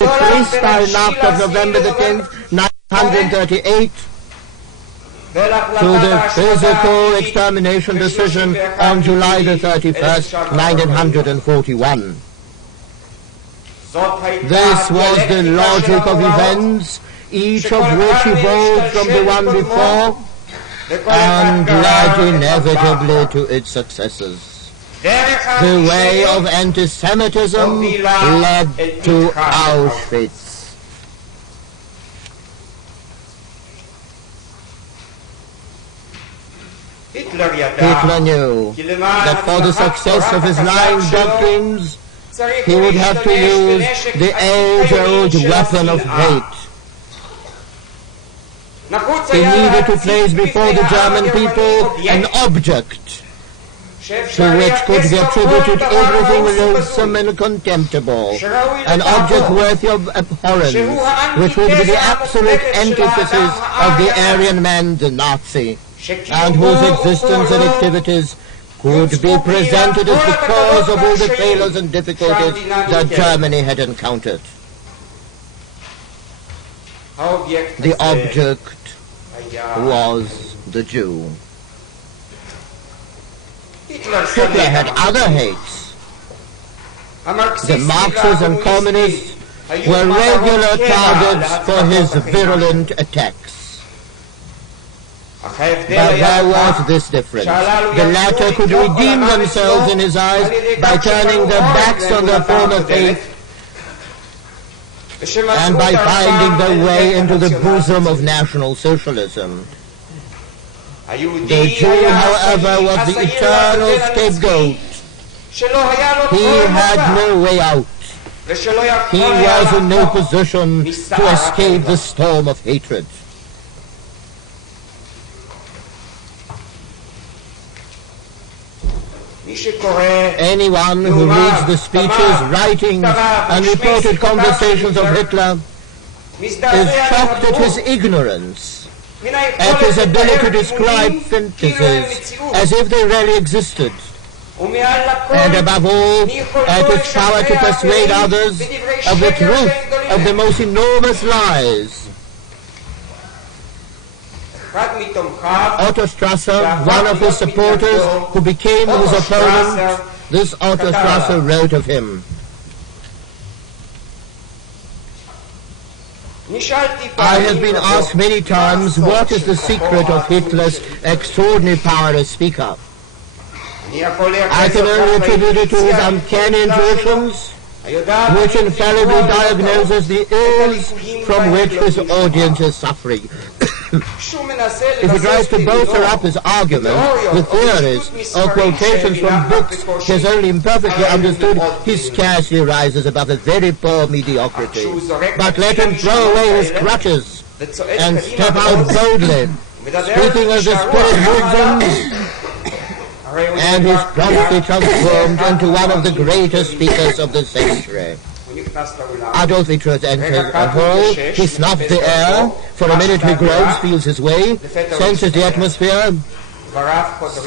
the Kristallnacht of November the 10th, 1938, to the physical extermination decision on July the 31st, 1941. This was the logic of events, each of which evolved from the one before and led inevitably to its successors. The way of anti-Semitism led to Auschwitz. Hitler knew that for the success of his lying doctrines, he would have to use the age-old weapon of hate. He needed to place before the German people an object to which could be attributed everything loathsome and contemptible, an object worthy of abhorrence, which would be the absolute antithesis of the Aryan man, the Nazi, and whose existence and activities could be presented as the cause of all the failures and difficulties that Germany had encountered. The object was the Jew. Hitler had other hates. The Marxists and communists were regular targets for his virulent attacks. But there was this difference. The latter could redeem themselves in his eyes by turning their backs on their former faith and by finding their way into the bosom of National Socialism. The Jew, however, was the eternal scapegoat. He had no way out. He was in no position to escape the storm of hatred. Anyone who reads the speeches, writings, and reported conversations of Hitler is shocked at his ignorance, at his ability to describe fantasies as if they really existed, and above all, at his power to persuade others of the truth of the most enormous lies. Otto Strasser, one of his supporters who became his opponent, this Otto Strasser wrote of him: I have been asked many times what is the secret of Hitler's extraordinary power as speaker. I can only attribute it to his uncanny intuitions, which infallibly diagnoses the ills from which his audience is suffering. If he tries to bolster up his argument with theories or quotations from books he has only imperfectly understood, he scarcely rises above a very poor mediocrity. But let him throw away his crutches and step out boldly, speaking as the Spirit moves him, and is promptly transformed into one of the greatest speakers of the century. Adolf Hitler enters a hall, he snuffs the air, for a minute he grows, feels his way, senses the atmosphere.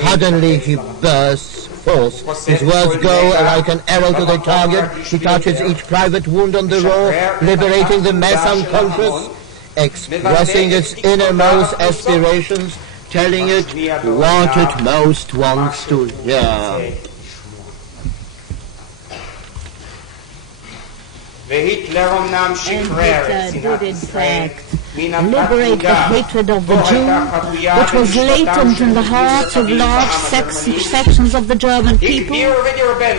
Suddenly he bursts forth. His words go like an arrow to the target. He touches each private wound on the raw, liberating the mass unconscious, expressing its innermost aspirations, telling it what it most wants to hear. And Hitler did in fact liberate the hatred of the Jew, which was latent in the hearts of large sections of the German people,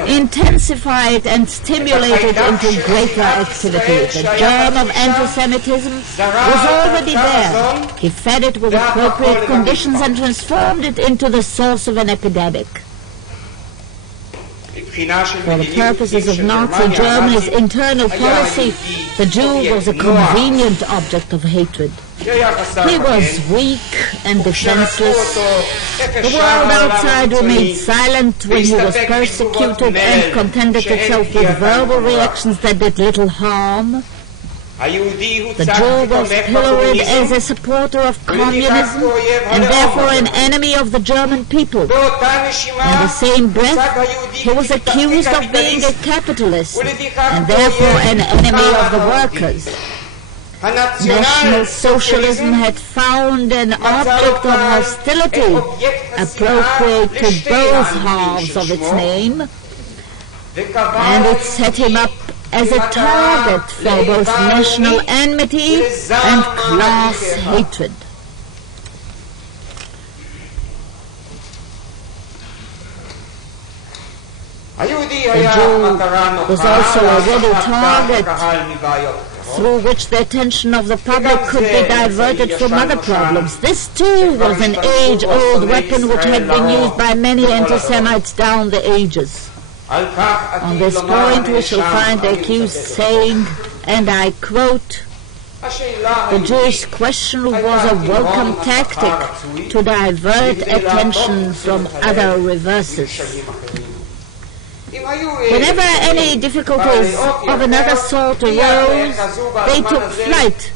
intensified and stimulated into greater activity. The germ of anti-Semitism was already there. He fed it with appropriate conditions and transformed it into the source of an epidemic. For the purposes of Nazi Germany's internal policy, the Jew was a convenient object of hatred. He was weak and defenseless. The world outside remained silent when he was persecuted and contented itself with verbal reactions that did little harm. The Jew was pilloried as a supporter of communism and therefore an enemy of the German people. In the same breath, He was accused of being a capitalist and therefore an enemy of the workers. National Socialism had found an object of hostility appropriate to both halves of its name, and it set him up as a target for both national enmity and class hatred. The Jew was also a ready target through which the attention of the public could be diverted from other problems. This too was an age-old weapon which had been used by many anti-Semites down the ages. On this point we shall find the accused saying, and I quote, "The Jewish question was a welcome tactic to divert attention from other reverses." Whenever any difficulties of another sort arose, they took flight,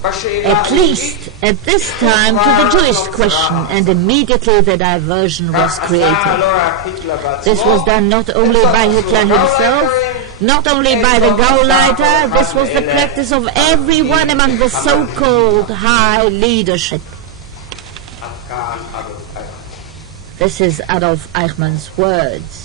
at least at this time, to the Jewish question, and immediately the diversion was created. This was done not only by Hitler himself, not only by the Gauleiter, this was the practice of everyone among the so-called high leadership. This is Adolf Eichmann's words.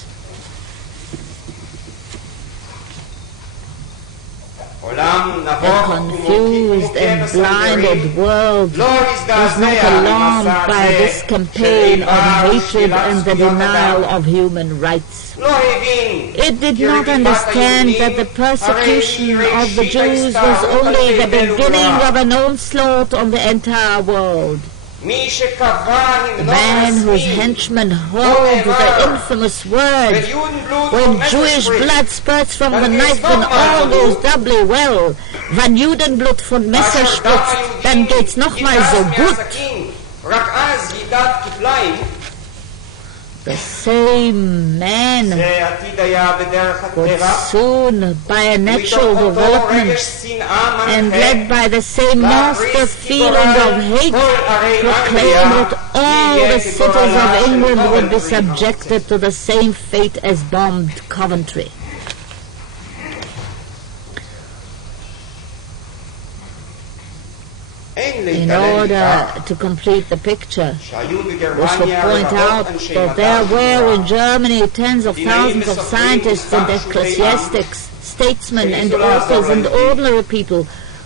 The confused and blinded world was not alarmed by this campaign of hatred and the denial of human rights. It did not understand that the persecution of the Jews was only the beginning of an onslaught on the entire world. The man whose henchmen hold the infamous word, "When Jewish blood spurts from the knife, then all goes doubly well. Wenn Judenblut von Messer spritzt, dann geht's nochmal so gut." The same man would soon, by a natural development and led by the same master feeling of hate, proclaim that all the cities of England would be subjected to the same fate as bombed Coventry. In order to complete the picture, we should point out that there were in Germany tens of thousands of scientists and ecclesiastics, statesmen and authors and ordinary people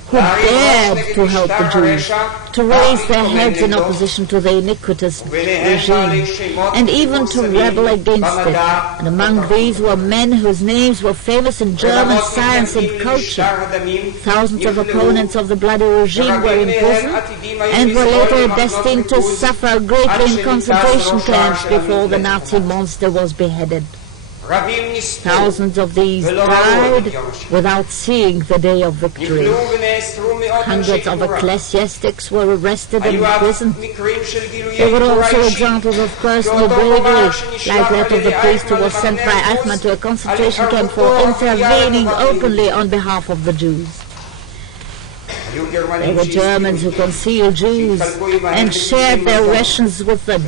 who dared to help the Jews, to raise their heads in opposition to the iniquitous regime, and even to rebel against it. And among these were men whose names were famous in German science and culture. Thousands of opponents of the bloody regime were imprisoned and were later destined to suffer greatly in concentration camps before the Nazi monster was beheaded. Thousands of these died without seeing the day of victory. Hundreds of ecclesiastics were arrested and imprisoned. There were also examples of personal bravery, like that of the priest who was sent by Ackman to a concentration camp for intervening openly on behalf of the Jews. There were Germans who concealed Jews and shared their rations with them,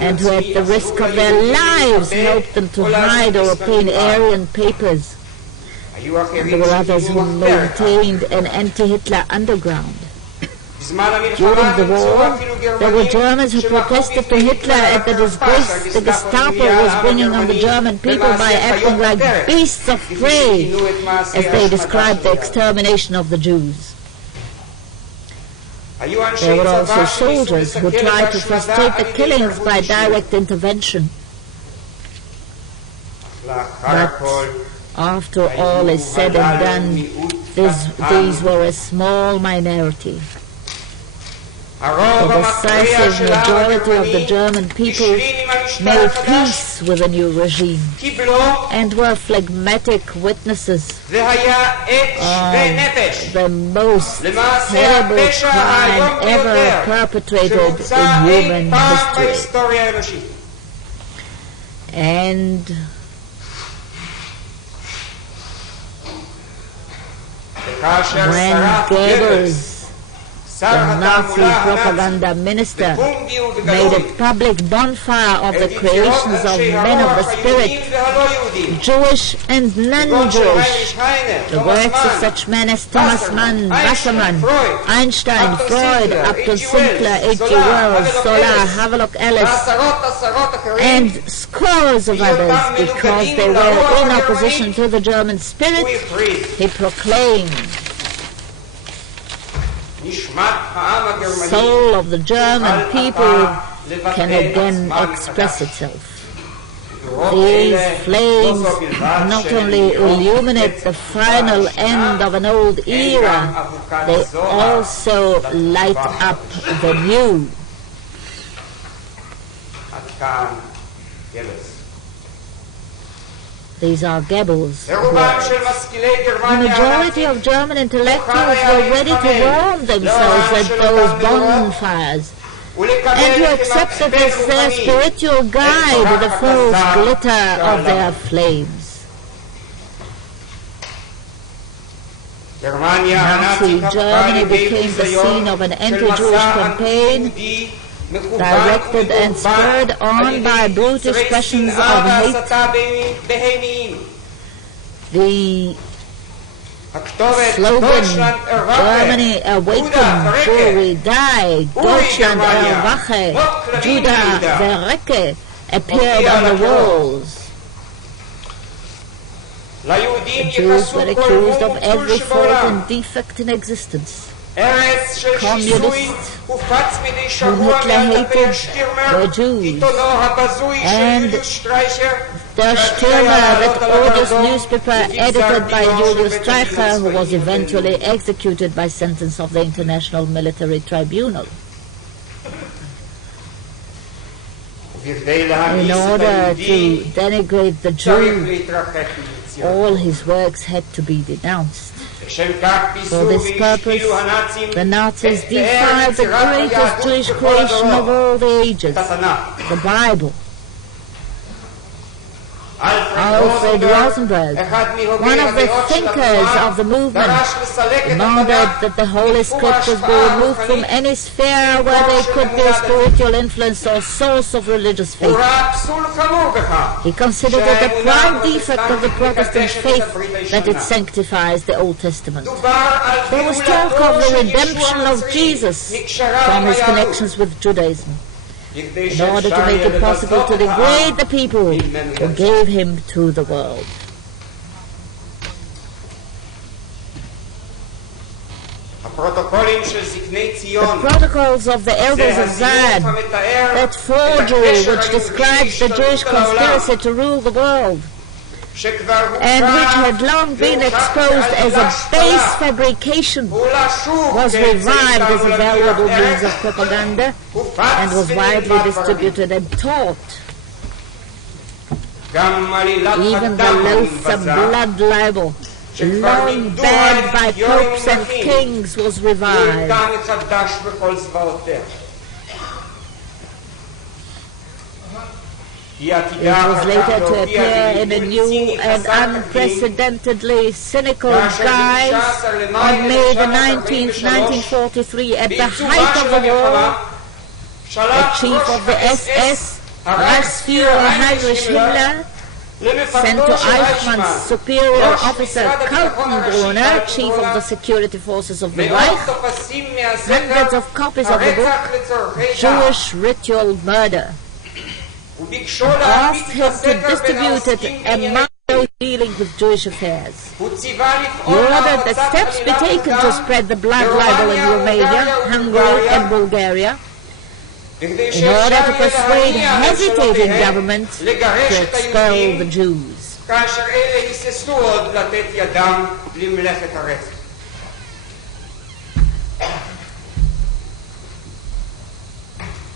and who at the risk of their lives helped them to hide or obtain Aryan papers. And there were others who maintained an anti-Hitler underground. During the war, there were Germans who protested to Hitler at the disgrace the Gestapo was bringing on the German people by acting like beasts of prey, as they described the extermination of the Jews. There were also soldiers who tried to frustrate the killings by direct intervention. But after all is said and done, these were a small minority. The decisive majority of the German people made peace with the new regime and were phlegmatic witnesses of the most terrible crime ever perpetrated in human history. And when Goebbels the Nazi propaganda minister made a public bonfire of the creations of men of the spirit, Jewish and non-Jewish. The works of such men as Thomas Mann, Wassermann, Einstein, Freud, Upton Sinclair, H.G. Wells, Solar, Havelock Ellis, and scores of others, because they were in opposition to the German spirit, he proclaimed, soul of the German people can again express itself. These flames not only illuminate the final end of an old era, they also light up the new. These are Goebbels' words. The majority of German intellectuals were ready to warm themselves at those bonfires and to accept it as their spiritual guide, the false glitter of their flames. Nazi Germany became the scene of an anti-Jewish campaign directed and spurred on by brute expressions of hate. The slogan, Germany awaken, Jewry die, Deutschland erwache, Judah verrecke, appeared on the walls. The Jews were accused of every fault and defect in existence. Communists whom Hitler hated were Jews, and Der Stürmer, that odious newspaper edited by Julius Streicher, who was eventually executed by sentence of the International Military Tribunal. In order to denigrate the Jew, all his works had to be denounced. For this purpose, the Nazis defied the greatest Jewish creation of all the ages, the Bible. Alfred Rosenberg, one of the thinkers of the movement, demanded that the Holy Scriptures be removed from any sphere where they could be a spiritual influence or source of religious faith. He considered it a prime defect of the Protestant faith that it sanctifies the Old Testament. There was talk of the redemption of Jesus from his connections with Judaism, in order to make it possible to degrade the people who gave him to the world. The protocols of the elders of Zion, that forgery which describes the Jewish conspiracy to rule the world, and which had long been exposed as a base fabrication, was revived as a valuable means of propaganda and was widely distributed and taught. Even the loathsome blood libel, long banned by popes and kings, was revived. It was later to appear in a new and unprecedentedly cynical guise on May the 19th, 1943, at the height of the war. The chief of the SS, Reichsführer Heinrich Himmler, sent to Eichmann's superior officer Kaltenbrunner, chief of the security forces of the Reich, hundreds of copies of the book Jewish Ritual Murder, asked him to distribute it among those dealing with Jewish affairs. He ordered that steps be taken to spread the blood libel in Romania, Hungary and Bulgaria, in order to persuade hesitating governments to expel the Jews.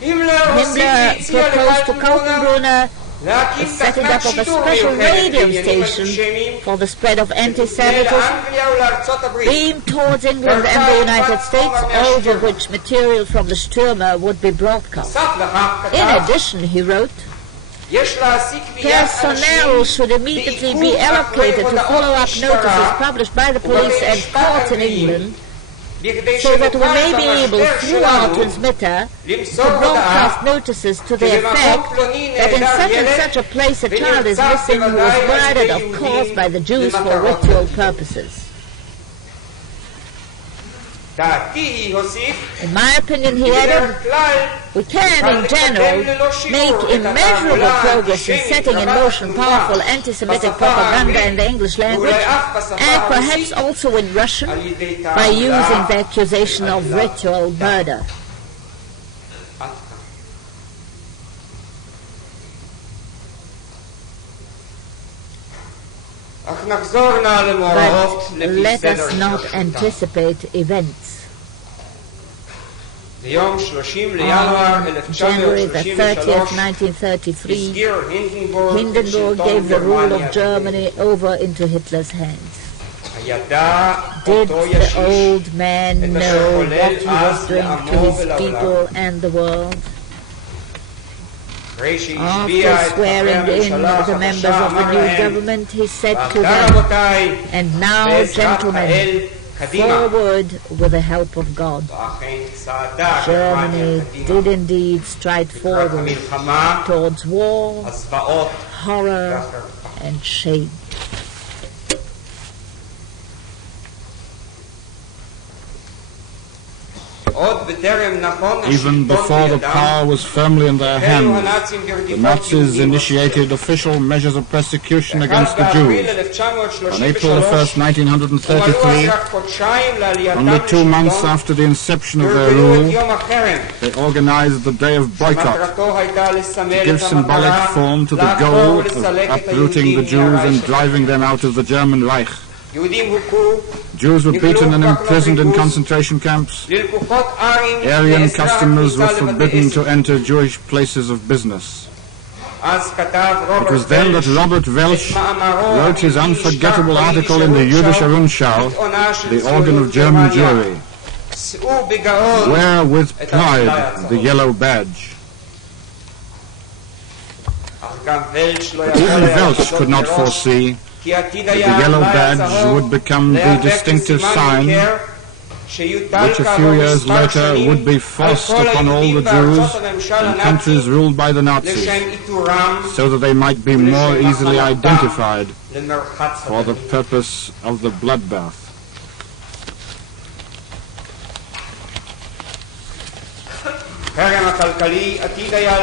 Himmler proposed to Kaltenbrunner the setting up of a special radio station for the spread of anti-Semitism, beamed towards England and the United States, over which material from the Stürmer would be broadcast. In addition, he wrote, personnel should immediately be allocated to follow up notices published by the police and courts in England so that we may be able, through our transmitter, to broadcast notices to the effect that in such and such a place a child is missing who was murdered, of course, by the Jews for ritual purposes. In my opinion, he added, we can, in general, make immeasurable progress in setting in motion powerful anti-Semitic propaganda in the English language, and perhaps also in Russian, by using the accusation of ritual murder. But let us not anticipate events. On January the 30th, 1933, Hindenburg gave the rule of Germany over into Hitler's hands. Did the old man know what he was doing to his people and the world? After swearing in the members of the new government, he said to them, and now, gentlemen, forward with the help of God. Germany did indeed stride forward towards war, horror, and shame. Even before the power was firmly in their hands, the Nazis initiated official measures of persecution against the Jews. On April 1st, 1933, only 2 months after the inception of their rule, they organized the Day of Boycott to give symbolic form to the goal of uprooting the Jews and driving them out of the German Reich. Jews were beaten and imprisoned in concentration camps. Aryan customers were forbidden to enter Jewish places of business. It was then that Robert Welch wrote his unforgettable article in the Jüdische Rundschau, the organ of German Jewry. Wear with pride the yellow badge. But even Welch could not foresee that the yellow badge would become the distinctive sign which a few years later would be forced upon all the Jews in countries ruled by the Nazis, so that they might be more easily identified for the purpose of the bloodbath.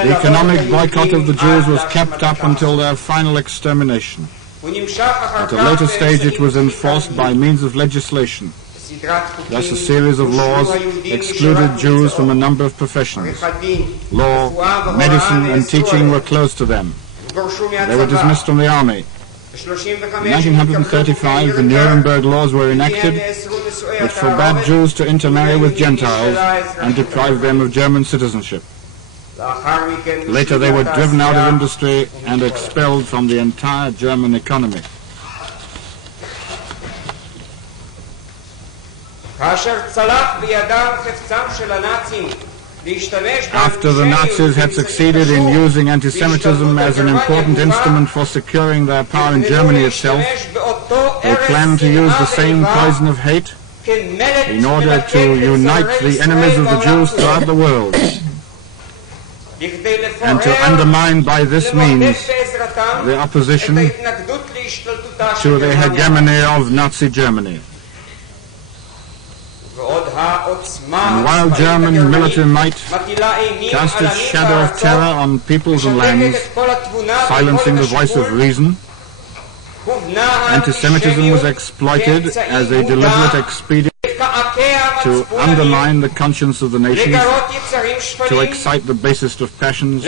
The economic boycott of the Jews was kept up until their final extermination. At a later stage it was enforced by means of legislation. Thus a series of laws excluded Jews from a number of professions. Law, medicine and teaching were closed to them. They were dismissed from the army. In 1935 the Nuremberg laws were enacted, which forbade Jews to intermarry with Gentiles and deprived them of German citizenship. Later they were driven out of industry and expelled from the entire German economy. After the Nazis had succeeded in using anti-Semitism as an important instrument for securing their power in Germany itself, they planned to use the same poison of hate in order to unite the enemies of the Jews throughout the world, and to undermine by this means the opposition to the hegemony of Nazi Germany. And while German military might cast its shadow of terror on peoples and lands, silencing the voice of reason, anti-Semitism was exploited as a deliberate expedient to undermine the conscience of the nations, to excite the basest of passions,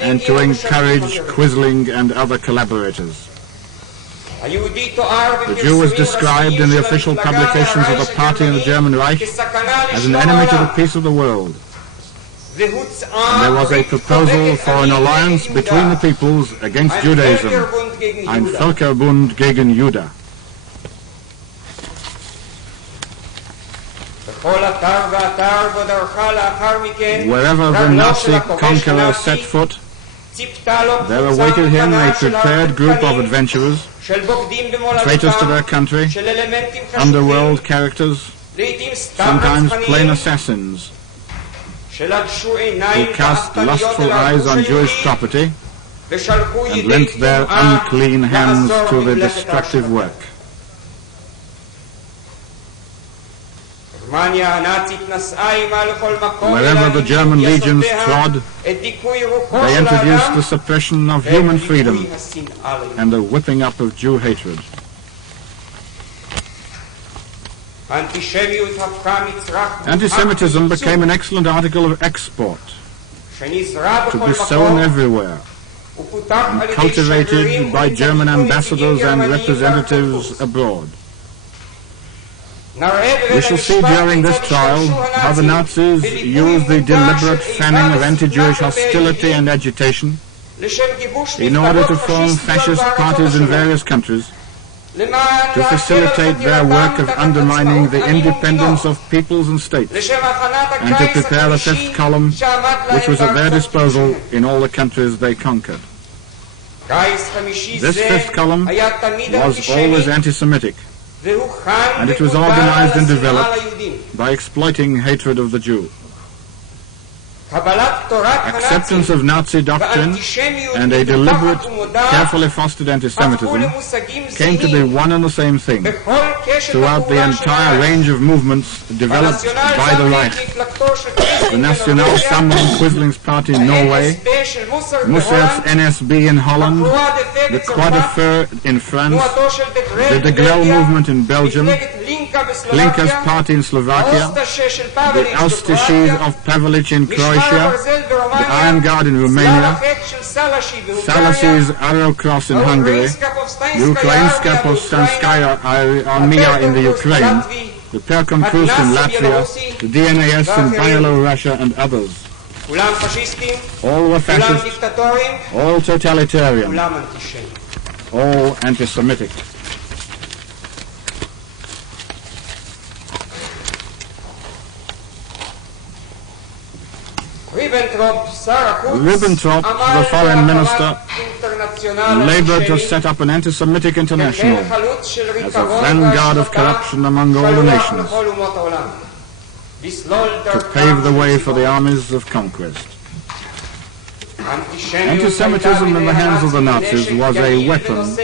and to encourage Quisling and other collaborators. The Jew was described in the official publications of the party in the German Reich as an enemy to the peace of the world. And there was a proposal for an alliance between the peoples against Judaism, ein Völkerbund gegen Juda. Wherever the Nazi conqueror set foot, there awaited him a prepared group of adventurers, traitors to their country, underworld characters, sometimes plain assassins, who cast lustful eyes on Jewish property and lent their unclean hands to the destructive work. Wherever the German legions trod, they introduced the suppression of human freedom and the whipping up of Jew hatred. Anti-Semitism became an excellent article of export, to be sown everywhere, and cultivated by German ambassadors and representatives abroad. We shall see during this trial how the Nazis used the deliberate fanning of anti-Jewish hostility and agitation in order to form fascist parties in various countries, to facilitate their work of undermining the independence of peoples and states, and to prepare a fifth column which was at their disposal in all the countries they conquered. This fifth column was always anti-Semitic, and it was organized and developed by exploiting hatred of the Jew. Acceptance of Nazi doctrine and a deliberate, carefully fostered anti-Semitism came to be one and the same thing throughout the entire range of movements developed by the Reich. The National Samling-Quislingsparty in Norway, Mussert's NSB in Holland, the Croix de Fer in France, the De Grelle movement in Belgium, Linker's party in Slovakia, the Austische of Pavelic in Croatia, the Iron Guard in Romania, Salasi's Arrow Cross in Hungary, Ukrainska Povstanskaya Armia in the Ukraine, the Perkom Krus in Latvia, the DNAS in Byelorussia and others. All were fascist, all totalitarian, all anti-Semitic. Ribbentrop, the foreign minister, labored to set up an anti-Semitic international as a vanguard of corruption among all the nations, to pave the way for the armies of conquest. Anti-Semitism in the hands of the Nazis was a weapon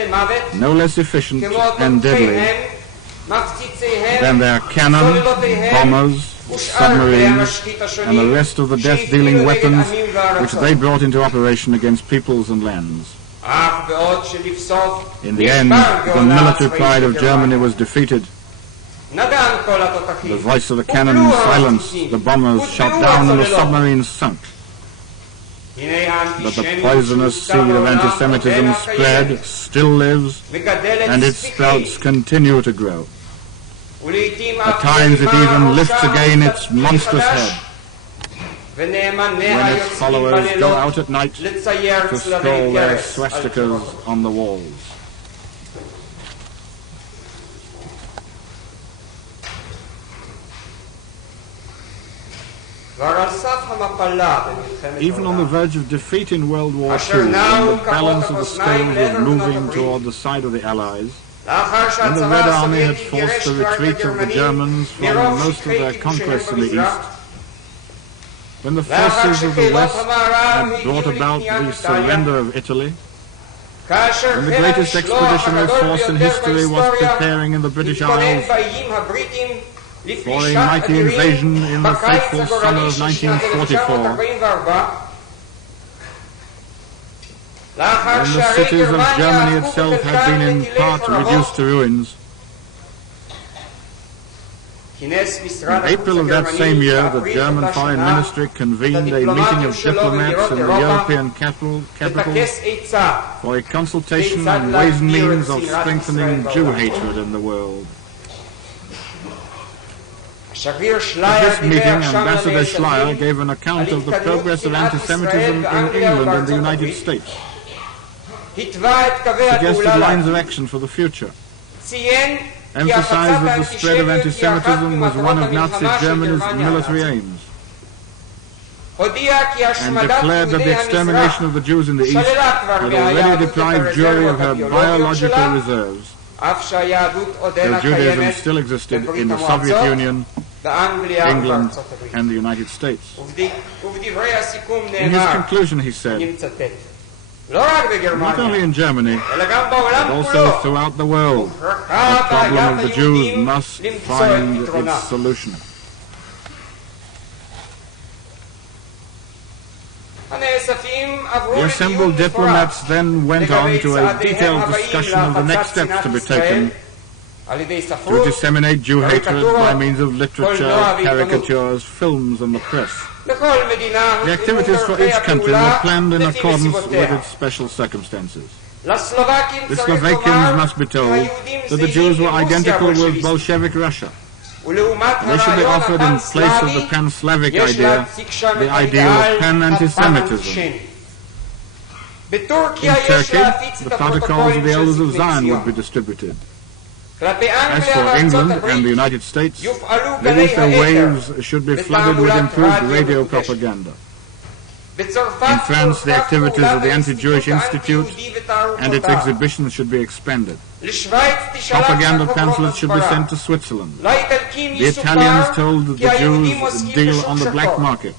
no less efficient and deadly than their cannon, bombers, submarines, and the rest of the death-dealing weapons which they brought into operation against peoples and lands. In the end, the military pride of Germany was defeated. The voice of the cannon silenced, the bombers shot down, and the submarines sunk. But the poisonous seed of anti-Semitism spread, still lives, and its sprouts continue to grow. At times it even lifts again its monstrous head when its followers go out at night to scroll their swastikas on the walls. Even on the verge of defeat in World War II, when the balance of the scales was moving toward the side of the Allies, when the Red Army had forced the retreat of the Germans from most of their conquests in the East, when the forces of the West had brought about the surrender of Italy, when the greatest expeditionary force in history was preparing in the British Isles for a mighty invasion in the fateful summer of 1944, when the cities of Germany itself had been in part reduced to ruins. In April of that same year, the German Foreign Ministry convened a meeting of diplomats in the European capitals for a consultation on ways and means of strengthening Jew hatred in the world. At this meeting, Ambassador Schleyer gave an account of the progress of anti-Semitism in England and the United States, suggested lines of action for the future, emphasized that the spread of anti-Semitism was one of Nazi Germany's military aims, and declared that the extermination of the Jews in the East had already deprived Jewry of her biological reserves, though Judaism still existed in the Soviet Union, England, and the United States. In his conclusion, he said, not only in Germany, but also throughout the world, the problem of the Jews must find its solution. The assembled diplomats then went on to a detailed discussion of the next steps to be taken to disseminate Jew hatred by means of literature, caricatures, films, and the press. The activities for each country were planned in accordance with its special circumstances. The Slovakians must be told that the Jews were identical with Bolshevik Russia. They should be offered in place of the pan-Slavic idea, the ideal of pan-antisemitism. In Turkey, the protocols of the Elders of Zion would be distributed. As for England and the United States, the ether waves should be flooded with improved radio propaganda. In France, the activities of the Anti-Jewish Institute and its exhibitions should be expanded. Propaganda pamphlets should be sent to Switzerland. The Italians told the Jews deal on the black market,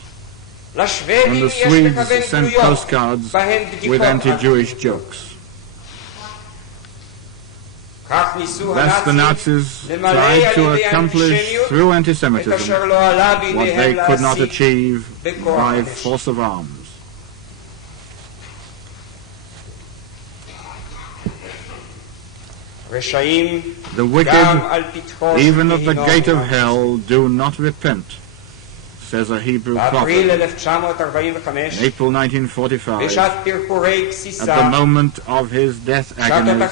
and the Swedes sent postcards with anti-Jewish jokes. Thus the Nazis tried to accomplish through anti-Semitism what they could not achieve by force of arms. The wicked, even at the gate of hell, do not repent, says a Hebrew prophet. In April 1945, at the moment of his death agonies,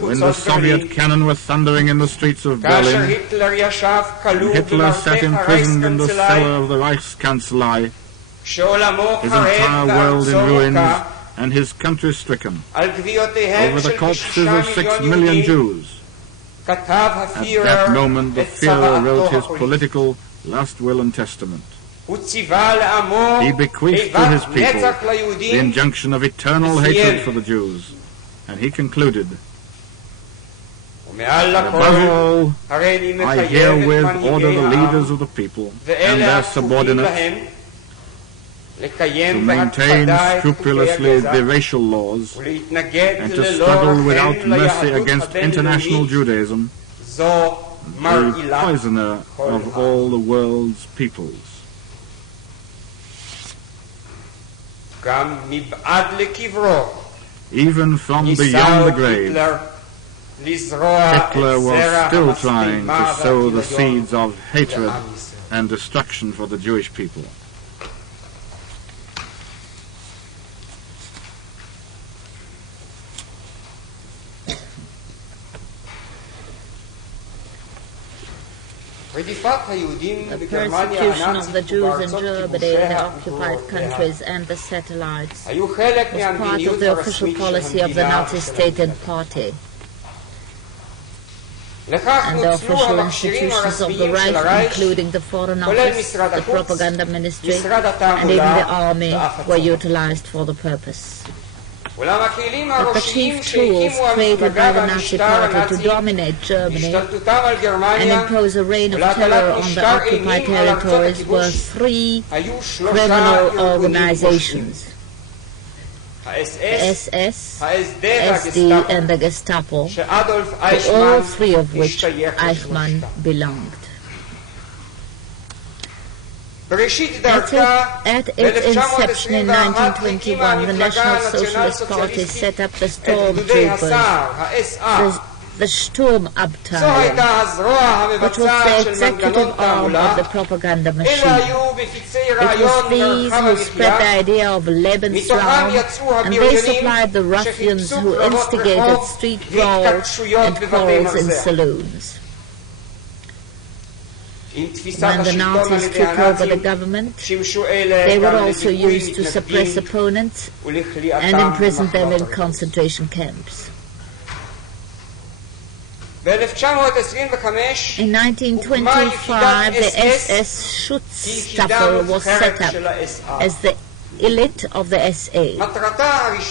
when the Soviet cannon were thundering in the streets of Berlin, and Hitler sat imprisoned in the cellar of the Reichskanzlei, his entire world in ruins, and his country stricken, over the corpses of 6 million Jews. At that moment the Führer wrote his political last will and testament. He bequeathed to his people the injunction of eternal hatred for the Jews, and he concluded, above all, I herewith order the leaders of the people and their subordinates to maintain scrupulously the racial laws and to struggle without mercy against international Judaism, the poisoner of all the world's peoples. Even from beyond the grave, Hitler was still trying to sow the seeds of hatred and destruction for the Jewish people. The persecution of the Jews in Germany, the occupied countries and the satellites was part of the official policy of the Nazi state and party. And the official institutions of the Reich, including the Foreign Office, the Propaganda Ministry, and even the army, were utilized for the purpose. But the chief tools created by the Nazi Party to dominate Germany and impose a reign of terror on the occupied territories were 3 criminal organizations: the SS, SD, and the Gestapo, to all 3 of which Aeychmann belonged. At its inception in 1921, the National Socialist Party set up the stormtroopers, the Sturmabteilung, which was the executive arm of the propaganda machine. It was these who spread the idea of Lebensraum, and they supplied the ruffians who instigated street brawls and quarrels in saloons. When the Nazis took over the government, they were also used to suppress opponents and imprison them in concentration camps. In 1925, the SS Schutzstaffel was set up as the elite of the SA.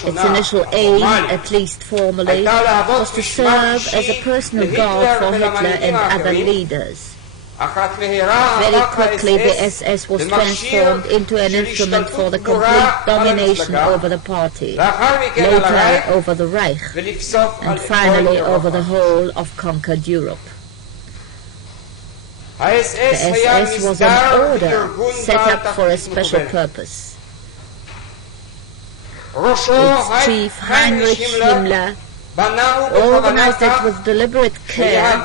Its initial aim, at least formally, was to serve as a personal guard for Hitler and other leaders. Very quickly the SS was transformed into an instrument for the complete domination over the party, later over the Reich, and finally over the whole of conquered Europe. The SS was an order set up for a special purpose. Its chief, Heinrich Himmler, organized it with deliberate care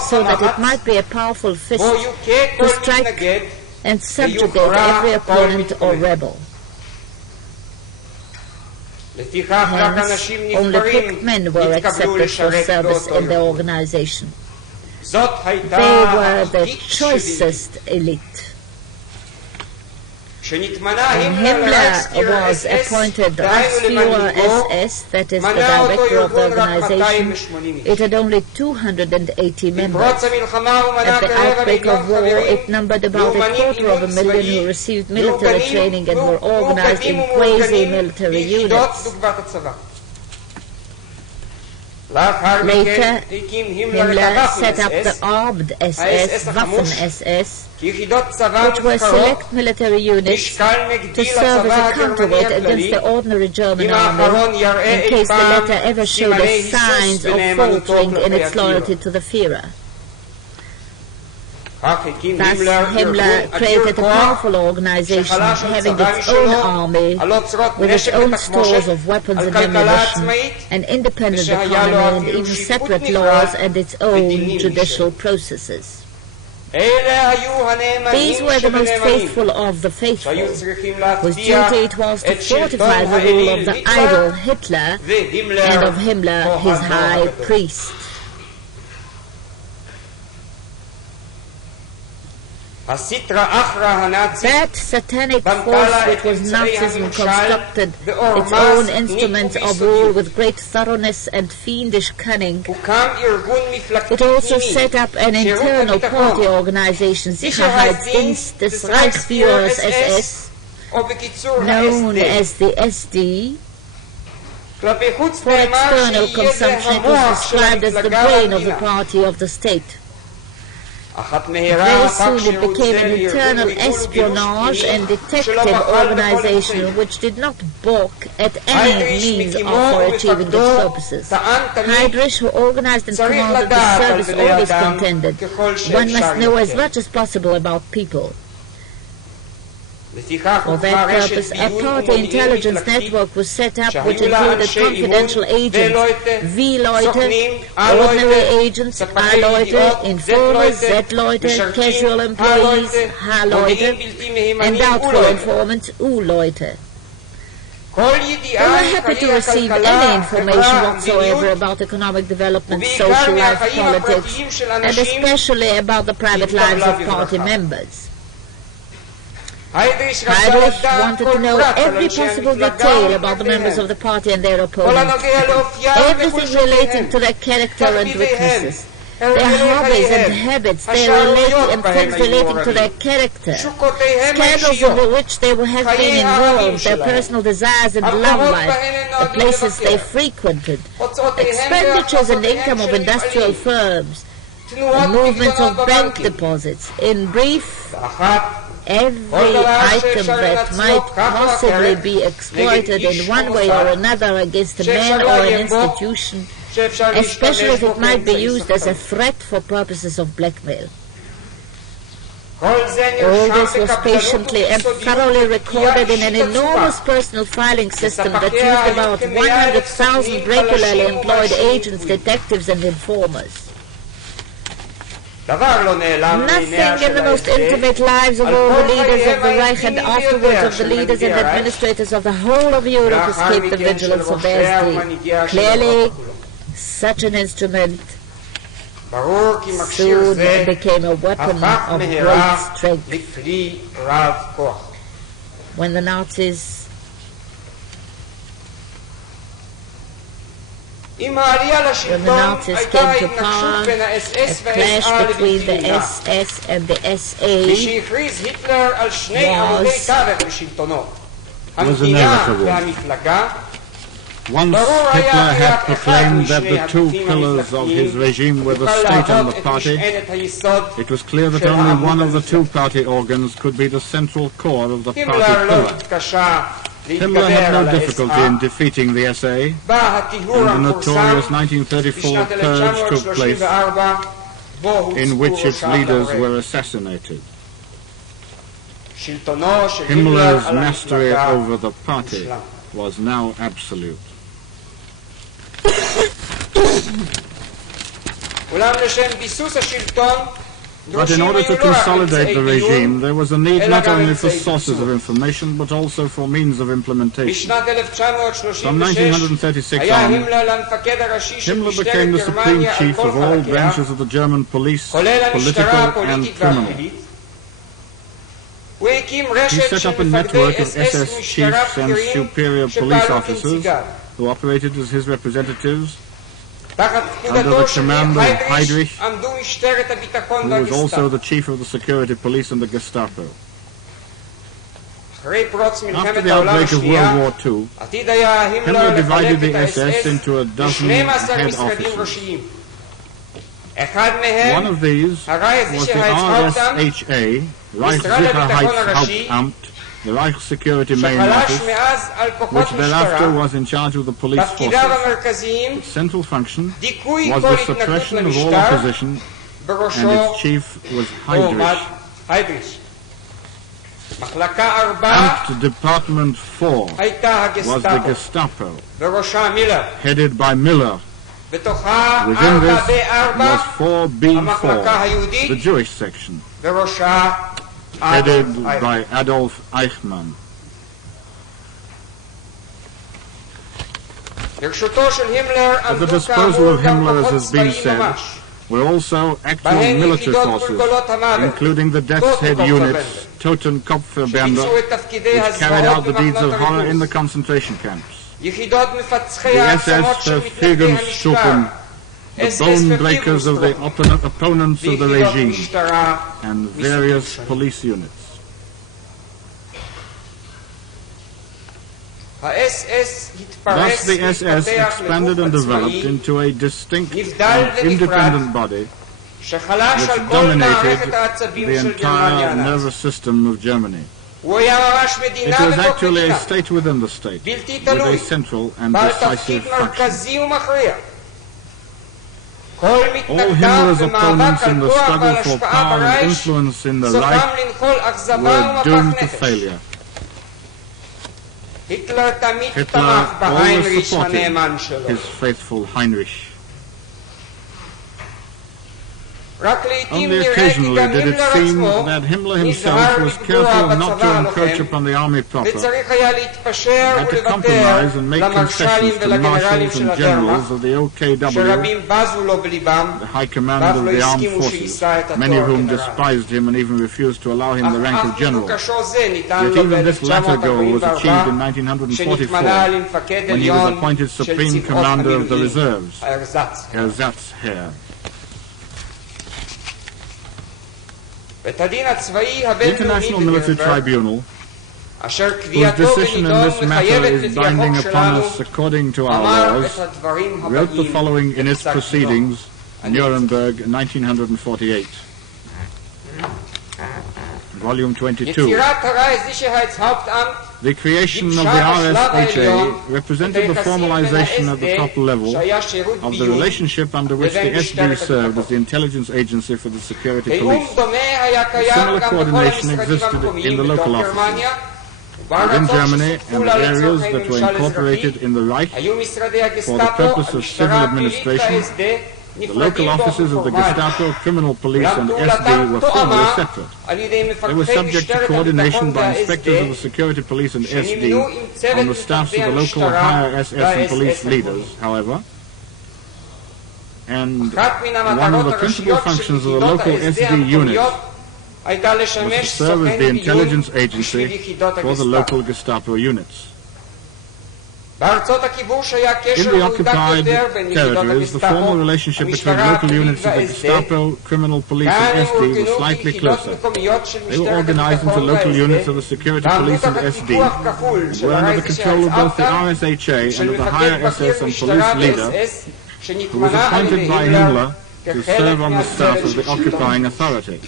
so that it might be a powerful fist to strike and subjugate every opponent or rebel. Hence, only picked men were accepted for service in the organization. They were the choicest elite. When Himmler was appointed Reichsführer SS, that is the director of the organization, it had only 280 members. At the outbreak of war, it numbered about 250,000 who received military training and were organized in quasi-military units. Later, Himmler set up the armed SS, Waffen-SS, which were select military units to serve as a counterweight against the ordinary German army in case the latter ever showed us signs of faltering in its loyalty to the Führer. Thus, Himmler created a powerful organization having its own army, with its own stores of weapons and ammunition, an independent economy, and even separate laws and its own judicial processes. These were the most faithful of the faithful, whose duty it was to fortify the rule of the idol Hitler and of Himmler, his high priest. That satanic force which was Nazism constructed its own instruments of rule with great thoroughness and fiendish cunning. It also set up an internal party organization, Sicherheitsdienst des Reichsführers SS, known as the SD. For external consumption, it was described as the brain of the party of the state. Very soon it became an internal espionage and detective organization which did not balk at any means for achieving its purposes. Heydrich, who organized and commanded the service, always contended, one must know as much as possible about people. For that purpose, a party intelligence network was set up which included confidential agents, V-Leute, ordinary agents, A-Leute, informers, Z-Leute, casual employees, H-Leute, and doubtful informants, U-Leute. They were happy to receive any information whatsoever about economic development, social life, politics, and especially about the private lives of party members. Heydrich wanted to know every possible detail about the members of the party and their opponents, everything relating to their character and weaknesses, their hobbies and habits, and things relating to their character, scandals in which they have been involved, their personal desires and love life, the places they frequented, expenditures and income of industrial firms, the movements of bank deposits. In brief, every item that might possibly be exploited in one way or another against a man or an institution, especially if it might be used as a threat for purposes of blackmail. All this was patiently and thoroughly recorded in an enormous personal filing system that used about 100,000 regularly employed agents, detectives and informers. Nothing in the most intimate lives of all the leaders of the Reich and afterwards of the leaders and administrators of the whole of Europe escaped the vigilance of the SD. Clearly, such an instrument soon became a weapon of great strength. When the Nazis came to power, a clash between the SS and the SA was was inevitable. Once Hitler had proclaimed that the two pillars of his regime were the state and the party, it was clear that only one of the two party organs could be the central core of the party pillar. Himmler had no difficulty in defeating the SA, and the notorious 1934 purge took place, in which its leaders were assassinated. Himmler's mastery over the party was now absolute. But in order to consolidate the regime, there was a need not only for sources of information, but also for means of implementation. From 1936 on, Himmler became the supreme chief of all branches of the German police, political and criminal. He set up a network of SS chiefs and superior police officers who operated as his representatives under the command of Heydrich, who was also the chief of the security police and the Gestapo. After the outbreak of World War II, Himmler divided the SS into a dozen head offices. One of these was the RSHA, Reichssicherheitshauptamt, the Reich Security Main Office, which thereafter was in charge of the police forces. Its central function was the suppression of all opposition, and its chief was Heydrich. Amt Department 4 was the Gestapo, headed by Miller. Within this was 4B4, the Jewish section, headed by Adolf Eichmann. At the disposal of Himmler, as has been said, were also actual military forces, including the Death's Head units, Totenkopfverbände, which carried out the deeds of horror in the concentration camps. The SS Verfügungstruppen, the bone breakers of the opponents of the regime, and various police units. Thus the SS expanded and developed into a distinct and independent body which dominated the entire nervous system of Germany. It was actually a state within the state, with a central and decisive function. All Himmler's opponents in the struggle for power and influence in the Reich were doomed to failure. Hitler always supported his faithful Heinrich. Only occasionally did it seem that Himmler himself was careful not to encroach upon the army proper, but to compromise and make concessions to marshals and generals of the OKW, the high command of the armed forces, many of whom despised him and even refused to allow him the rank of general. Yet even this latter goal was achieved in 1944, when he was appointed Supreme Commander of the Reserves, Ersatzherr. The International Military Tribunal, whose decision in this matter is binding upon us according to our laws, wrote the following in its proceedings, Nuremberg, 1948. Volume 22. The creation of the RSHA represented the formalization at the top level of the relationship under which the SD served as the intelligence agency for the security police. Similar coordination existed in the local offices. Within Germany and the areas that were incorporated in the Reich for the purpose of civil administration, the local offices of the Gestapo, criminal police and SD were formally separate. They were subject to coordination by inspectors of the security police and SD on the staffs of the local higher SS and police leaders, however, and one of the principal functions of the local SD unit was to serve as the intelligence agency for the local Gestapo units. In the occupied territories, the formal relationship between local units of the Gestapo, criminal police and SD was slightly closer. They were organized into local units of the security police and SD, and were under the control of both the RSHA and of the higher SS and police leader, who was appointed by Himmler to serve on the staff of the occupying authority.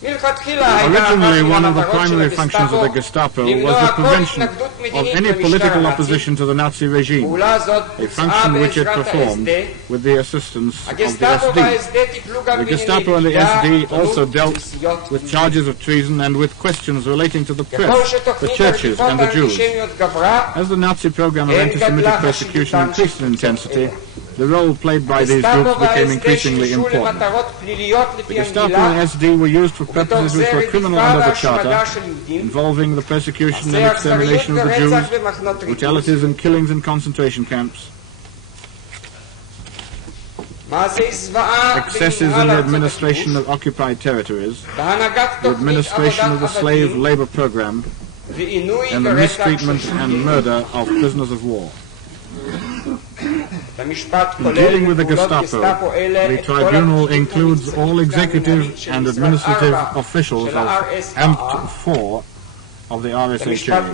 Originally, one of the primary functions of the Gestapo was the prevention of any political opposition to the Nazi regime, a function which it performed with the assistance of the SD. The Gestapo and the SD also dealt with charges of treason and with questions relating to the press, the churches and the Jews. As the Nazi program of anti-Semitic persecution increased in intensity, the role played by these groups became increasingly important. The Gestapo and SD were used for purposes which were criminal under the Charter, involving the persecution and extermination of the Jews, brutalities and killings in concentration camps, excesses in the administration of occupied territories, the administration of the slave labor program, and the mistreatment and murder of prisoners of war. In dealing with the Gestapo, the tribunal includes all executive and administrative officials of Amt 4 of the RSHA.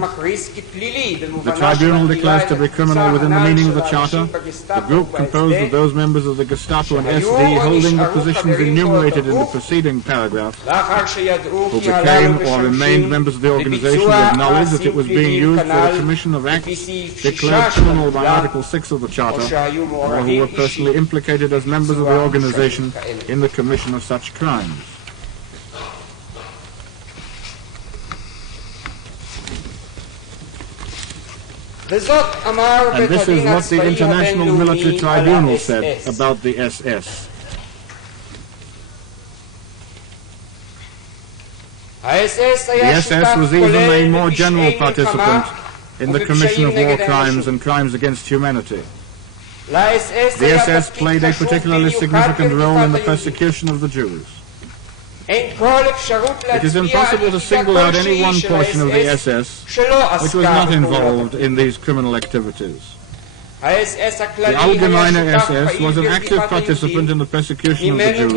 The tribunal declares to be criminal within the meaning of the Charter the group composed of those members of the Gestapo and SD holding the positions enumerated in the preceding paragraph, who became or remained members of the organization with knowledge that it was being used for the commission of acts declared criminal by Article 6 of the Charter, or who were personally implicated as members of the organization in the commission of such crimes. And this is what the International Military Tribunal said about the SS. The SS was even a more general participant in the commission of war crimes and crimes against humanity. The SS played a particularly significant role in the persecution of the Jews. It is impossible to single out any one portion of the SS which was not involved in these criminal activities. The Allgemeine SS was an active participant in the persecution of the Jews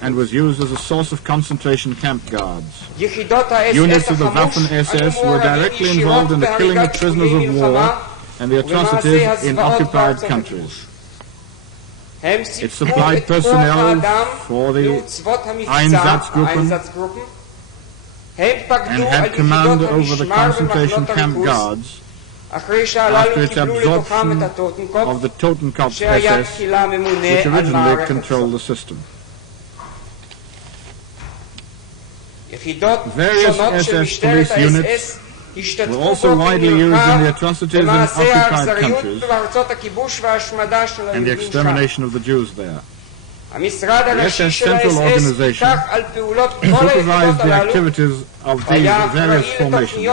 and was used as a source of concentration camp guards. Units of the Waffen-SS were directly involved in the killing of prisoners of war and the atrocities in occupied countries. It supplied personnel for the Einsatzgruppen and had command over the concentration camp guards after its absorption of the Totenkopf SS, which originally controlled the system. Various SS police units were also widely used in the atrocities in occupied countries and the extermination of the Jews there. The SS Central Organization supervised the activities of these various formations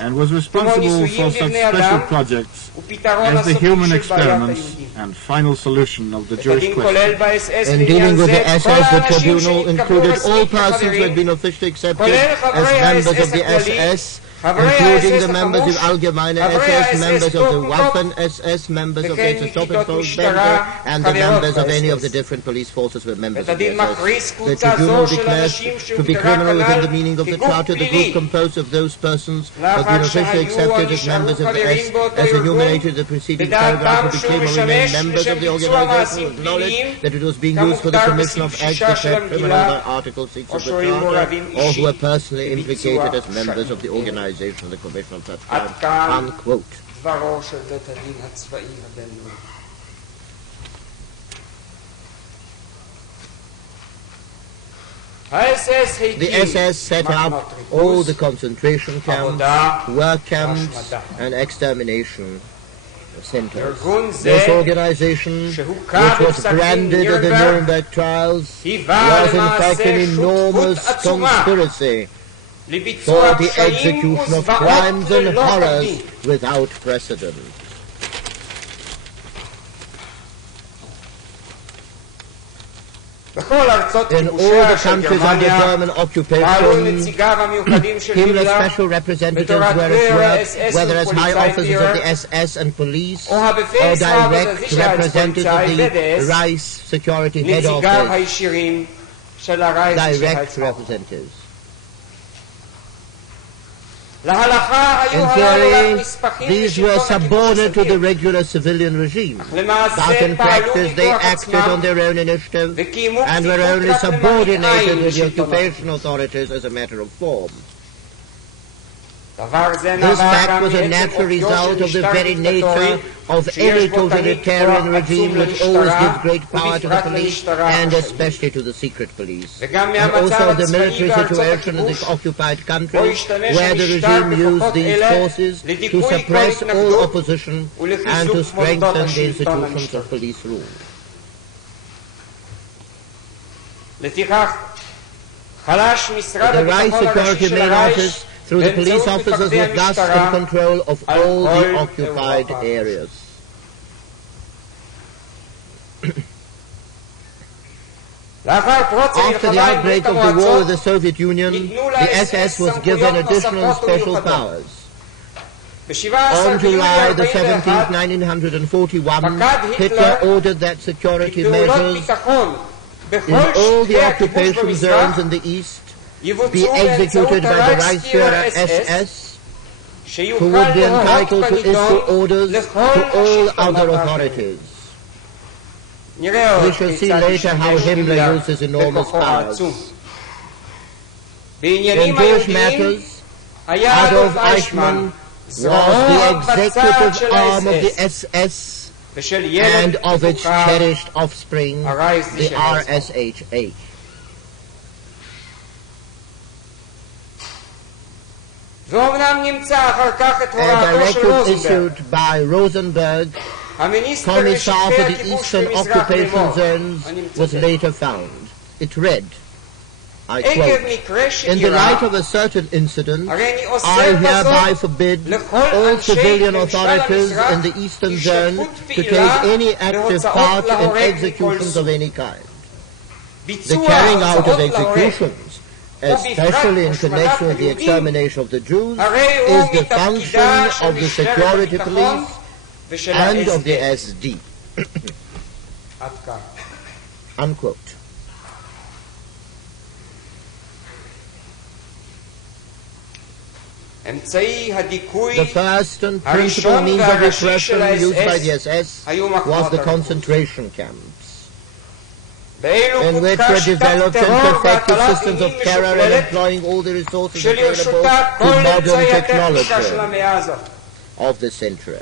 and was responsible for such special projects as the human experiments and final solution of the Jewish question. In dealing with the SS, the tribunal included all persons who had been officially accepted as members of the SS, including the members of Allgemeine SS, members of the Waffen-SS, members of the Totenkopf and the members of any of the different police forces were members of the SS. The tribunal declares to be criminal within the meaning of the Charter the group composed of those persons who have been officially accepted as members of the S, as enumerated in the preceding paragraph, who became or remained members of the organization with knowledge that it was being used for the commission of acts declared criminal by Article 6 of the Charter, or who were personally implicated as members of the organization of the commission of such crimes, unquote. The SS set up all the concentration camps, work camps, and extermination centers. This organization, which was branded at the Nuremberg trials, was in fact an enormous conspiracy for the execution of crimes and horrors without precedent. In all the countries under German occupation, Himmler's special representatives were at work, whether as high officers of the SS and police, or direct representatives of the Reich Security Head Office, direct representatives. In theory, these were subordinate to the regular civilian regime, but in practice they acted on their own initiative and were only subordinated to the occupation authorities as a matter of form. This fact was a natural result of the very nature of any totalitarian regime, which always gives great power to the police and especially to the secret police, and also the military situation in the occupied countries, where the regime used these forces to suppress all opposition and to strengthen the institutions of police rule. The Reich Security Main Office through the police officers was thus in control of all the occupied areas. After the outbreak of the war with the Soviet Union, the SS was given additional special powers. On July the 17th, 1941, Hitler ordered that security measures in all the occupation zones in the East be executed by the Reichsführer SS, who would be entitled to issue orders to all other authorities. We shall see later how Himmler used his enormous powers. In Jewish matters, Adolf Eichmann was the executive arm of the SS and of its cherished offspring, the RSHA. A directive issued by Rosenberg, Commissar for the Eastern Occupation Zones, was later found. It read, I quote, "In the light of a certain incident, I hereby forbid all civilian authorities in the Eastern Zone to take any active part in executions of any kind. The carrying out of executions, especially in connection with the extermination of the Jews, is the function of the security police and of the SD." Unquote. The first and principal means of repression used by the SS was the concentration camps, in which were developed and perfected systems of terror and employing all the resources available to modern technology of the century.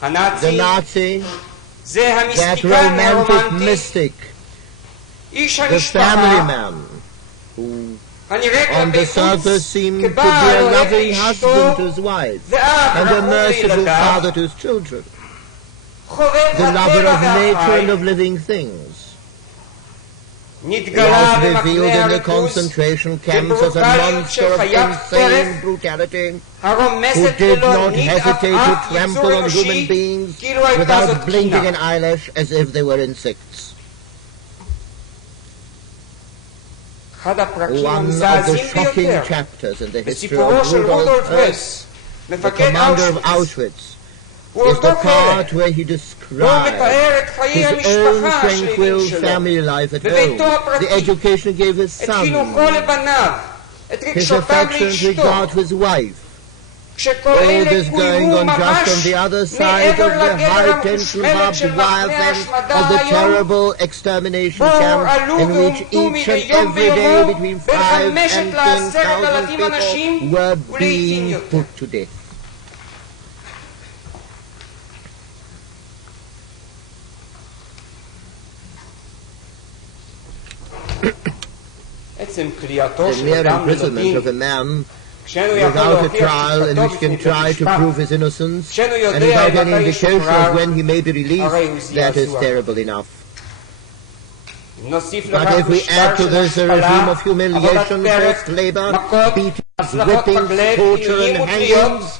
The Nazi, that romantic mystic, the family man, who on the surface seemed to be a loving husband to his wife and a merciful father to his children, the lover of nature and of living things, was revealed in the concentration camps as a monster of insane brutality who did not hesitate to trample on human beings without blinking an eyelash as if they were insects. One of the shocking chapters in the history of Rudolf Hess, the commander of Auschwitz, is the part where he described his own tranquil family life at home, the education he gave his son, his affectionate regard to his wife. All this going on just on the other side of the high-tension barbed wire fence of the terrible extermination camp in which each and every day between 5,000 and 10,000 people were being put to death. The mere imprisonment of a man without a trial in which he can try to prove his innocence and without any indication of when he may be released, that is terrible enough. But if we add to this a regime of humiliation, forced labor, beatings, whippings, torture and hangings,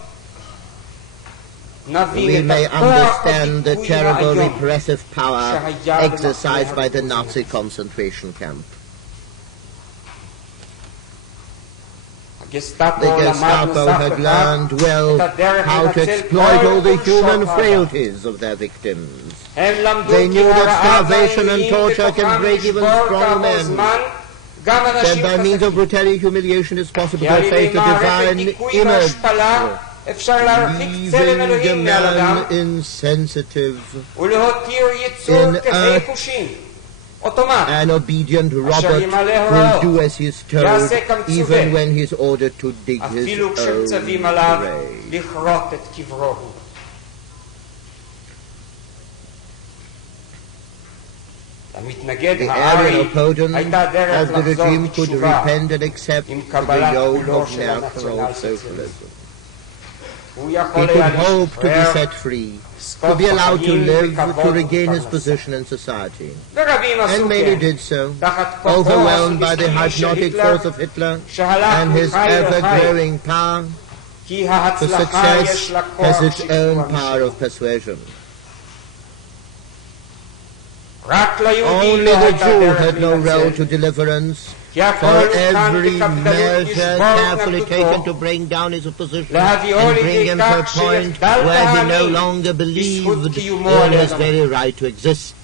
we may understand the terrible repressive power exercised by the Nazi concentration camp. The Gestapo had learned well how to exploit all the human frailties of their victims. They knew that starvation and torture can break even strong men. That by means of brutality humiliation it's possible to face the divine image, leaving the man insensitive, inert, an obedient robot will do as he is told, even when he is ordered to dig his own grave. The Aryan opponent of the regime could repent and accept the yoke of national socialism. He could hope to be set free, to be allowed to live, to regain his position in society. And many did so, overwhelmed by the hypnotic force of Hitler and his ever-growing power. The success has its own power of persuasion. Only the Jew had no road to deliverance, for every measure carefully taken to bring down his opposition and bring him to a point where he no longer believed in his very right to exist.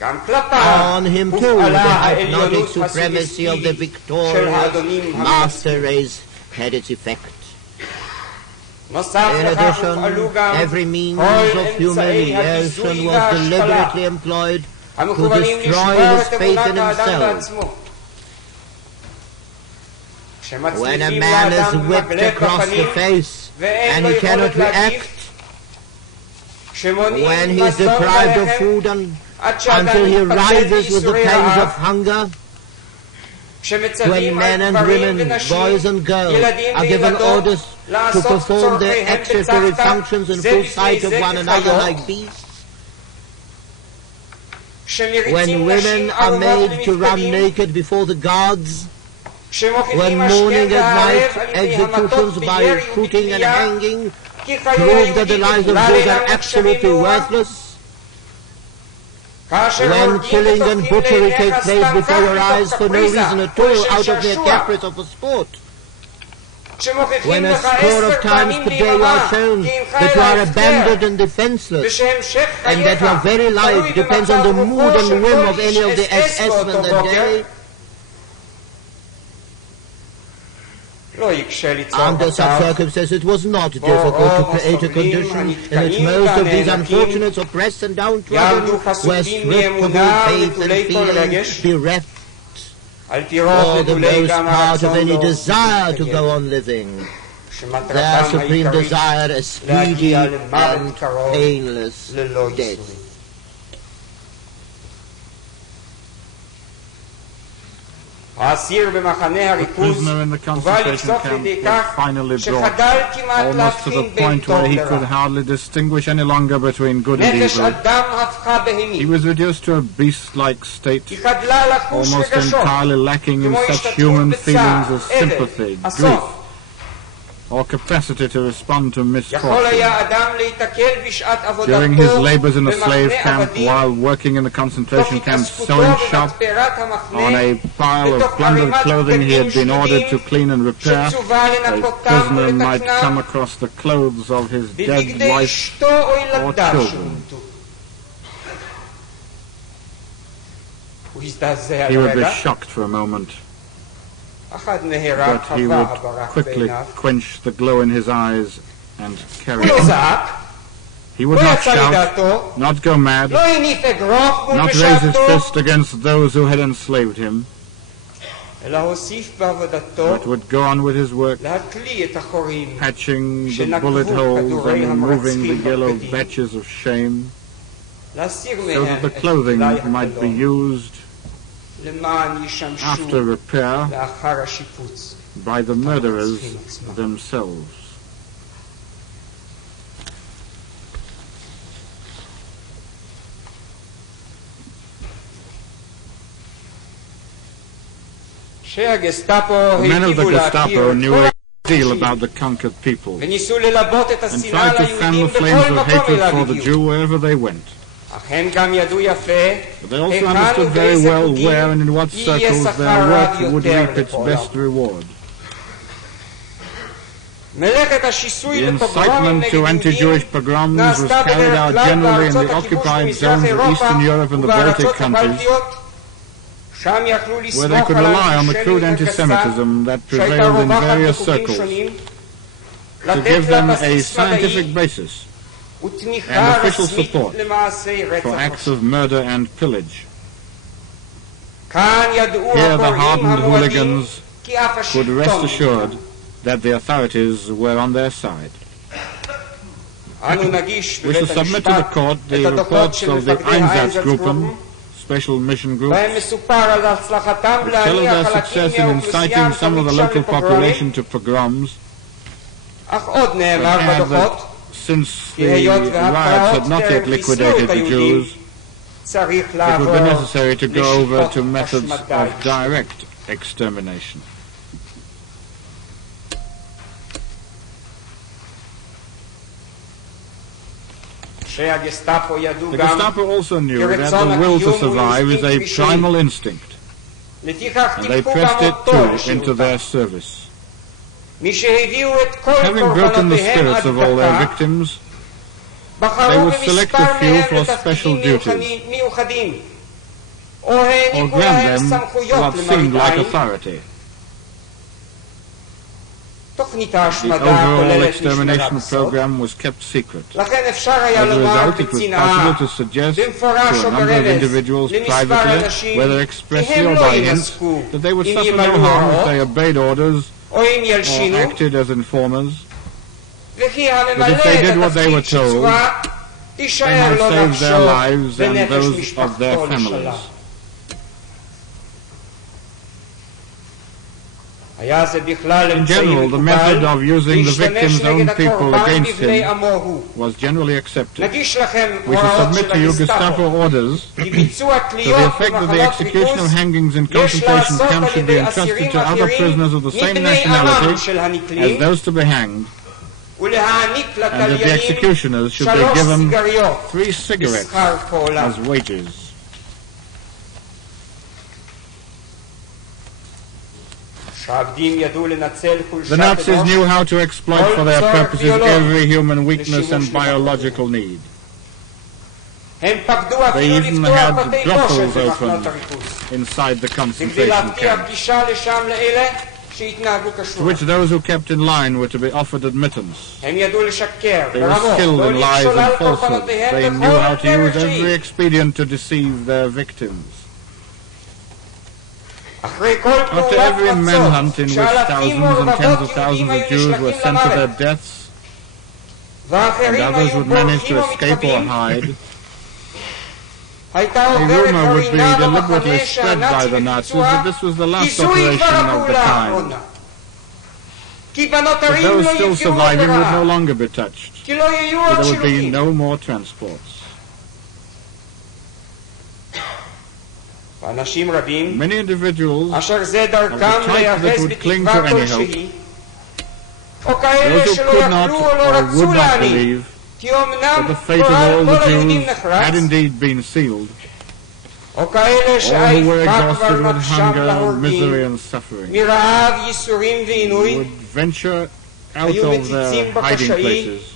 On him too the hypnotic supremacy of the victorious master race had its effect. In addition, every means of humiliation was deliberately employed to destroy his faith in himself. When a man is whipped across the face and he cannot react, when he is deprived of food until he writhes with the pangs of hunger, when men and women, boys and girls are given orders to perform their accessory functions in full sight of one another like beasts, when women are made to run naked before the gods, when mourning at night, executions by shooting and hanging prove that the lives of Jews are absolutely worthless, when killing and butchery take place before your eyes for no reason at all out of mere caprice of a sport, when a score of times per day you are shown that you are abandoned and defenseless, and that your very life depends on the mood and whim of any of the SS men that day, under such circumstances it was not difficult to create a condition in which most of these unfortunates, oppressed and downtrodden, were stripped of all faith and feeling, bereft for the most part of any desire to go on living, their supreme desire a speedy and painless death. The prisoner in the concentration camp was finally brought almost to the point where he could hardly distinguish any longer between good and evil. He was reduced to a beast-like state, almost entirely lacking in such human feelings as sympathy, grief, or capacity to respond to misfortune. During his labors in the slave camp, while working in the concentration camp sewing shop, on a pile of plundered clothing he had been ordered to clean and repair, a prisoner might come across the clothes of his dead wife or children. He would be shocked for a moment, but he would quickly quench the glow in his eyes and carry on. He would not shout, not go mad, not raise his fist against those who had enslaved him, but would go on with his work, patching the bullet holes and removing the yellow patches of shame, so that the clothing might be used after repair by the murderers themselves. The men of the Gestapo knew deal about the conquered people and tried to fan the flames of hatred for the Jew wherever they went. But they also understood very well where and in what circles their work would reap its best reward. The incitement to anti-Jewish pogroms was carried out generally in the occupied zones of Eastern Europe and the Baltic countries, where they could rely on the crude anti-Semitism that prevailed in various circles to give them a scientific basis and official support for acts of murder and pillage. Here the hardened hooligans could rest assured that the authorities were on their side. We shall submit to the court the reports of the Einsatzgruppen, special mission groups, which tell of their success in inciting some of the local population to pogroms, and add that since the riots had not yet liquidated the Jews, it would be necessary to go over to methods of direct extermination. The Gestapo also knew that the will to survive is a primal instinct, and they pressed it too into their service. Having broken the spirits of all their victims, they would select a few for special duties, or grant them what seemed like authority. The overall extermination program was kept secret. As a result, it was possible to suggest to a number of individuals privately, whether expressly or by hint, that they would suffer no harm if they obeyed orders or acted as informers, but if they did what they were told, they might save their lives and those of their families. In general, the method of using the victim's own people against him was generally accepted. We shall submit to you Gestapo orders to the effect that the execution of hangings in concentration camps should be entrusted to other prisoners of the same nationality as those to be hanged, and that the executioners should be given 3 cigarettes as wages. The Nazis knew how to exploit for their purposes every human weakness and biological need. They even had brothels open inside the concentration camps, to which those who kept in line were to be offered admittance. They were skilled in lies and falsehood. They knew how to use every expedient to deceive their victims. After every manhunt in which thousands and tens of thousands of Jews were sent to their deaths, and others would manage to escape or hide, a rumor would be deliberately spread by the Nazis that this was the last operation of the kind. But those still surviving would no longer be touched, so there would be no more transports. Many individuals of the type that would cling to any hope, those who could not or would not believe that the fate of all the Jews had indeed been sealed, or who were exhausted with hunger, misery and suffering, would venture out of their hiding places,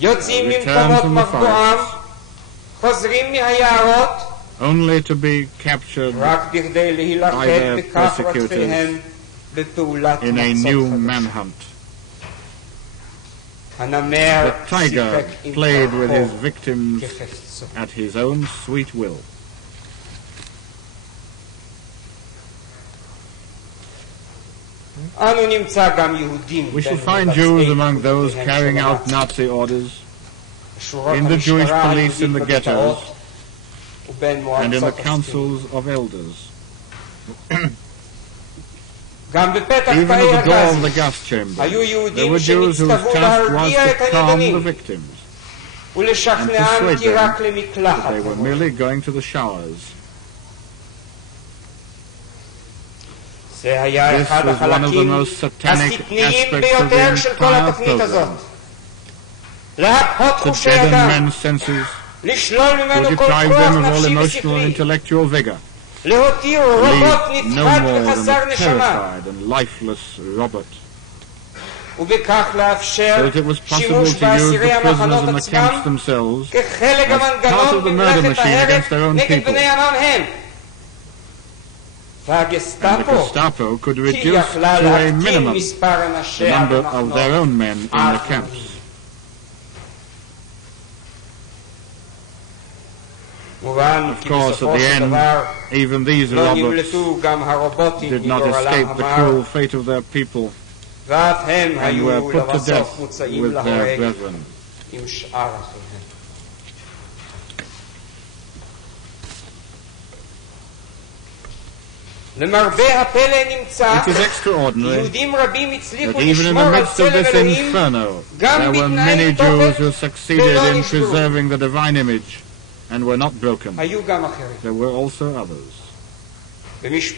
return from the forests, only to be captured by their persecutors in a new manhunt. The tiger played with his victims at his own sweet will. We shall find Jews among those carrying out Nazi orders, in the Jewish police in the ghettos, and in the councils of elders. Even at the door of the gas chamber, there were Jews whose task was to calm the victims and persuade them that they were merely going to the showers. This was one of the most satanic aspects of the entire program. To deaden men's senses, to deprive them of all emotional and intellectual vigor, to leave no more than a terrified and lifeless robot. So that it was possible to use the prisoners in the camps themselves as part of the murder machine against their own people. And the Gestapo could reduce to a minimum the number of their own men in the camps. Of course, at the end, even these robots did not escape the cruel fate of their people and were put to death with their brethren. It is extraordinary that even in the midst of this inferno, there were many Jews who succeeded in preserving the divine image and were not broken. There were also others. In this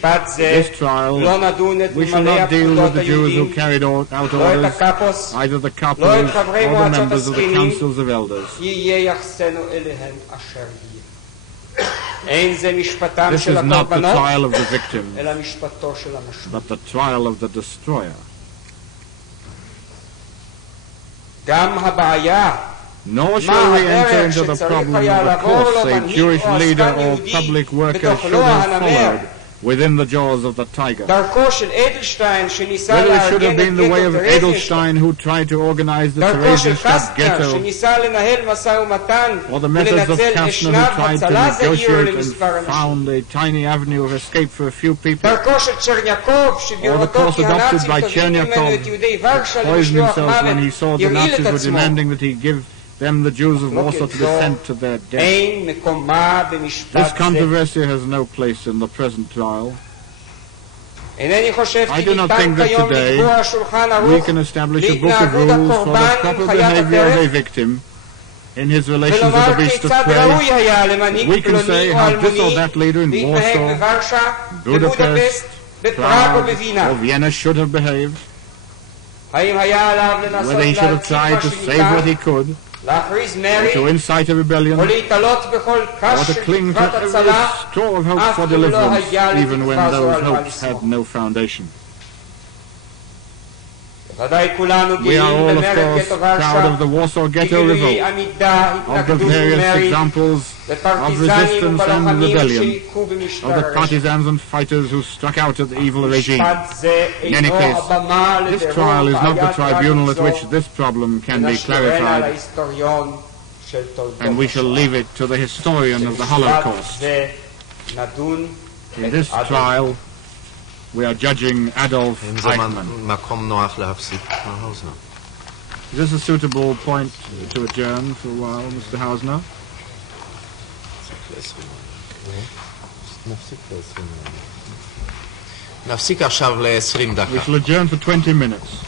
trial, we shall not deal with the Jews who carried out orders, either the capos or the members of the councils of elders. This is not the trial of the victim, but the trial of the destroyer. Nor shall we enter into the problem of the course a Jewish leader or public worker should have followed within the jaws of the tiger. Whether it should have been the way of Edelstein, who tried to organize the Theresienstadt ghetto, or the methods of Kastner, who tried to negotiate and found a tiny avenue of escape for a few people, or the course adopted by Chernyakov, who poisoned himself when he saw the Nazis were demanding that he give them, the Jews of Warsaw, to be sent to their death. This controversy has no place in the present trial. I do not think that today we can establish a book of rules for the proper behavior of a victim in his relations with the beast of prey. We can say how this or that leader in Warsaw, Budapest, Prague, or Vienna should have behaved, whether he should have tried to save what he could, or to incite a rebellion, or to cling to every store of hope for deliverance, even when those hopes had no foundation. We are all, of course, proud of the Warsaw Ghetto revolt, of the various examples of resistance and rebellion, of the partisans and fighters who struck out at the evil regime. In any case, this trial is not the tribunal at which this problem can be clarified, and we shall leave it to the historian of the Holocaust. In this trial, we are judging Adolf Eichmann. Is this a suitable point to adjourn for a while, Mr. Hausner? We shall adjourn for 20 minutes.